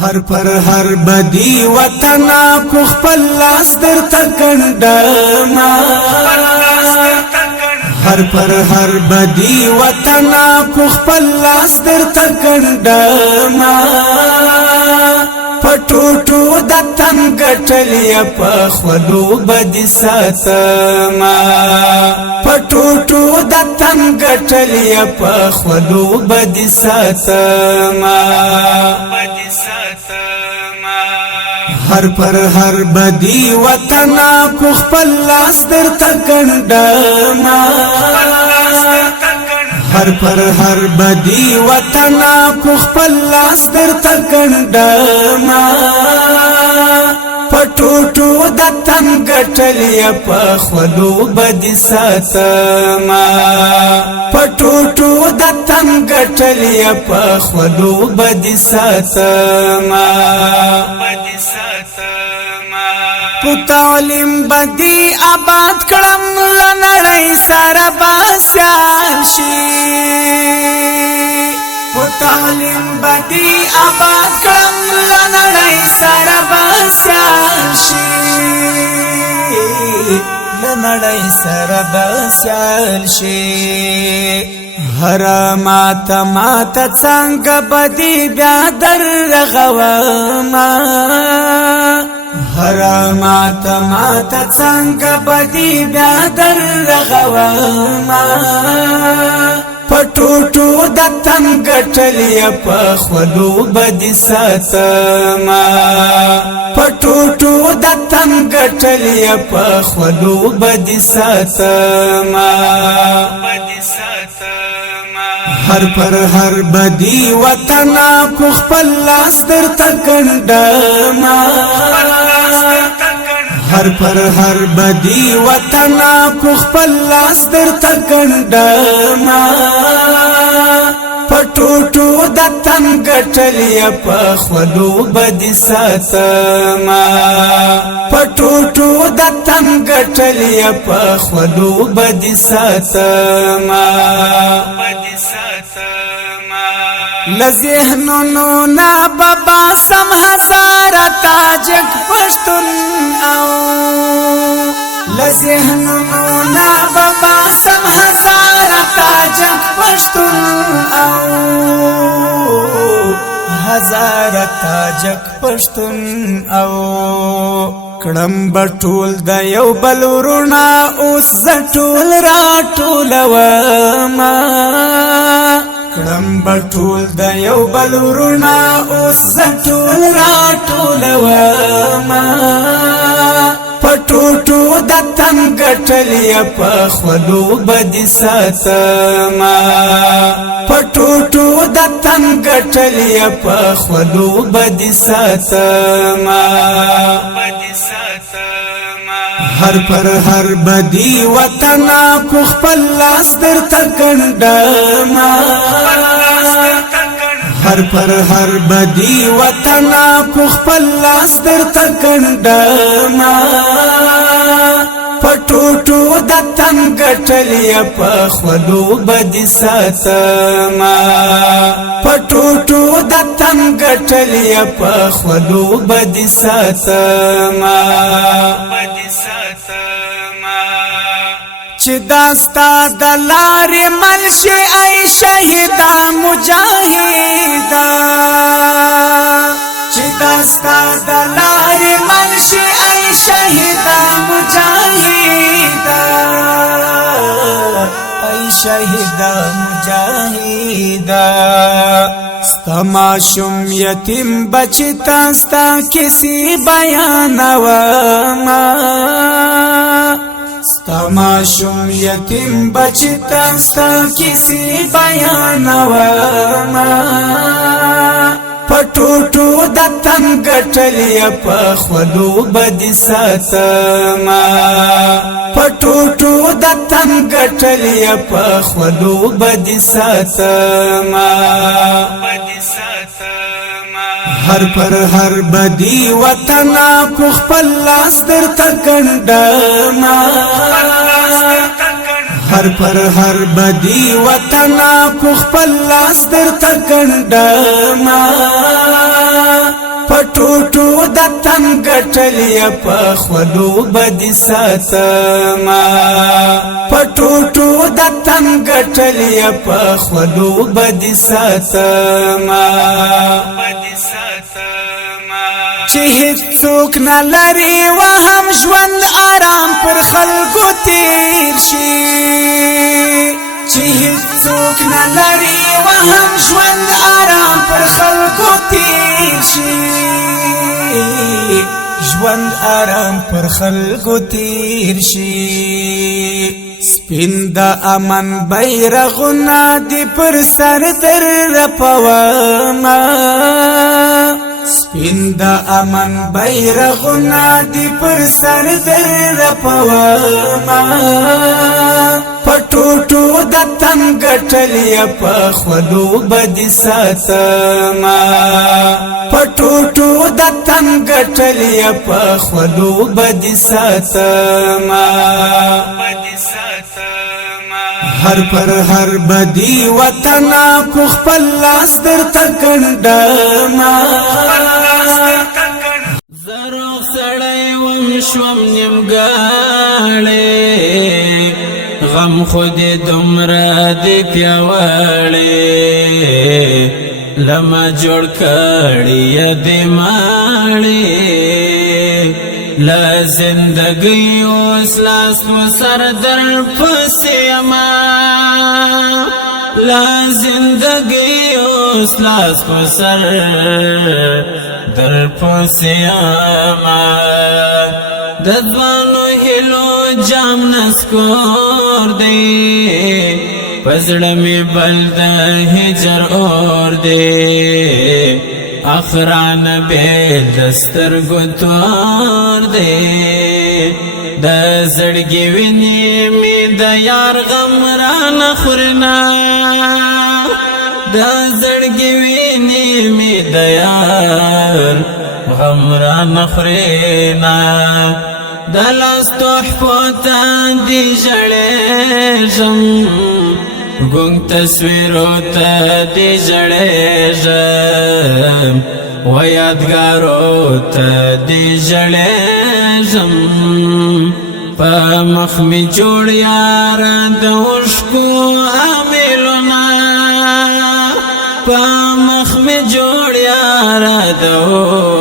هر پر هر بدی وطن په خپل لاس در تکندما هر پر هر بدی وطن په خپل لاس در تکندما پټوټو د تن ګټلیا په خلو بدی ساتما پټوټو د تن ګټلیا په خلو بدی ساتما هر پر هر بدی وطن په خپل لاس در تکندما هر پر هر بدی وطن په خپل لاس در تکندما پټوټو د تن ګټلیا په خلو بدی ساتما پټوټو د تن ګټلیا په خلو بدی ساتما په تعلیم بدی آباد کړم لنړی سره باسان شي په تعلیم بدی آباد کړم لنړی سره باسان شي لنړی سره باسان شي هر ماته څنګه بدی بیا در رغوما هر ماته څنګه بدی بیا در رغوما پټوټو د تن ګټلیا په خلو بدی ساتما پټوټو د تن ګټلیا په خلو بدی ساتما هر پر هر بدی وطن په خپل لاس در تکندما هر پر هر بدی وطن په خپل لاس در تکندما پټوټو د تن ګټلیا په خلو بدی ساتما پټوټو د تن ګټلیا په خلو بدی ساتما لذهنونو نا بابا سم هزار تاجک پښتون او لذهنونو نا بابا سم هزار تاجک پښتون او هزار تاجک پښتون او کړم بټول د یو بل ورنا اوس زټول را ټولوما کړم بټول د یو بل ورنا اوس زټول را ټولوما پټوټو د تن ګټلیا په خلو بدی ساتما پټوټو د تن ګټلیا په خلو بدی ساتما هر پر هر بدی وطن په خپل لاس در تکندما هر پر هر بدی وطن په خپل لاس در تکندما پټوټو د تن ګټلیا په خلو بدی ساتما پټوټو د تن ګټلیا په خلو بدی ساتما چې داستا د لارې ملشي ای شهیدا مجاهدا چې داستا د لارې ملشي ای شهیدا مجاهدا ای شهیدا مجاهدا ستما شم یتیم بچتا ستا کسی بیانوما ستما شم یتیم بچتا ستا کسی بیانوما پټوټو د تن ګټلیا په خلو بدی ساتما پټوټو د تن ګټلیا په خلو بدی ساتما هر پر هر بدی وطن په خپل لاس در تکندما هر پر هر بدی وطن په خپل لاس در تکندما پټوټو د تن ګټلې په خولو بدي ساتما پټوټو د تن ګټلې په خولو بدي ساتما چې هیڅوک نه لري وهم ژوند آرام پر خلکو تیر شي چې هیڅوک نه لري وهم ژوند آرام پر خلکو تیر شي ژوند آرام پر خلکو تیر شي سپین د امن بیرغونه دی پر سر در رپوما سپین د امن بیرغونه دی پر سر در رپوما پټوټو د تن ګټلې په خولو بدي ساتما پټوټو د تن ګټلې په خولو بدي ساتما هر پر هر بدی وطن په خپل لاس درته کنډما زرو سړی وم شوم نیمګاړی غم خود دومره دی پیاوړی لما جوړ کړی دی ماړی لا زندگی اوس لاس و سر در پسې ما لا زندگی اوس لاس و سر در پسې ما د ځوانو هیلو جام نسکور دی پزړه می بل د هجر اور دی اخران بیل دستر گتوار دے دا زڑگی وینی می دا یار غم ران خورنا دا زڑگی وینی می دا یار غم ران خورنا دا لاس تحفوتا دی جڑے جم گنگ تصویرو تا دی جڑے جم و یادگارو تا دی جڑے جم پا مخمی جوڑ یارا دوشکو عاملونا پا مخمی جوڑ یارا دوشکو